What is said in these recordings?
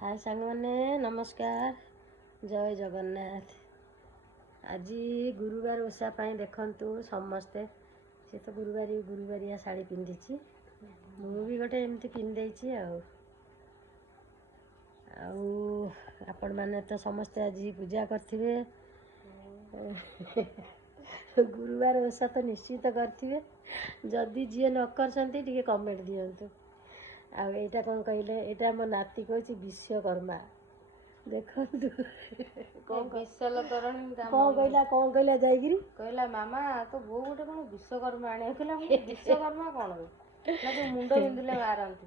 हाय सांग मैंने नमस्कार जय जगन्नाथ। आज गुरुवार ओषा देखु समस्ते सी तो गुरुवारिया शाढ़ी पिंधि मु भी गोटे एमती पिंधि आपण मैंने तो समस्ते आज पूजा करेंगे गुरुवार ओषा तो निश्चित करेंगे जदि जी न कर कमेंट दिंतु। आईटा कौन कहले यहाँ मो नाती कह विश्वकर्मा देखु कौन कहला जाइए कहला मामा तो बो गोटे कौन विश्वकर्मा आने विश्वकर्मा कौन ना मुंड बिंदुले मारती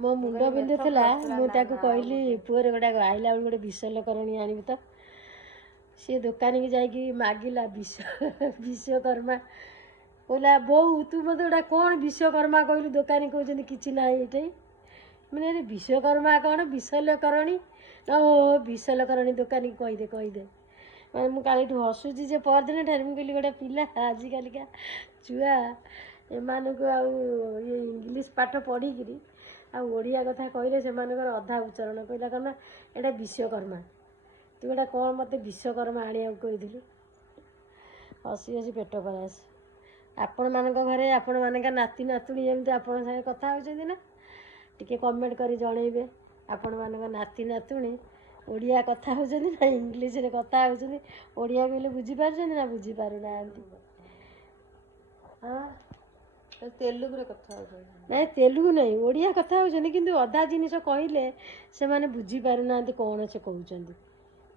मो मुंड बिंधुला मुझे कहली पुअर गोटा आईला बेल गोटे विश्वकरणी आनबी तो सी दुकान की जाकि मागिला विश्वकर्मा कहला बो तू मत गोटा कौन विश्वकर्मा कहलु दुकानी कहते कि ना ये मैंने विश्वकर्मा कौन विशल्यकरणी ओ विशल्यकरणी दुकानी कहीदे मैं मुझे हसुची जे परदिन ठार मुझे गोटे पिला आजिकलिका छुआ एमान को ये इंग्लीश पाठ पढ़ी आड़िया कथा कहले से अधा उच्चारण कहला कौन एटा विश्वकर्मा तू गोटा कौन मत विश्वकर्मा आने कही हसी हसी पेट परास आपण मान घरे आपण मान नाती नातुणी एमती आपण सागे कथा होती ना टिके कमेंट करी जनइबे आपण मान नाती नातुणी ओडिया कथा होती ना इंग्लीश रे कथा होती ओडिया कहले बुझी पारछन ना बुझी पारु ना हाँ तेलुगु रे कथा ना तेलुगु नहीं ओडिया कथा होती किंतु अधा जिनिस कहले से माने बुझी पारु ना कौन से कहउछंदी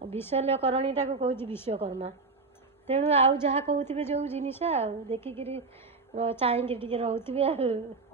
विशल्यकरणीटा को कहउछि विश्वकर्मा तेणु आउ जहाँ कहते जो जिनिस देखिकी चाहिए टे रोथे।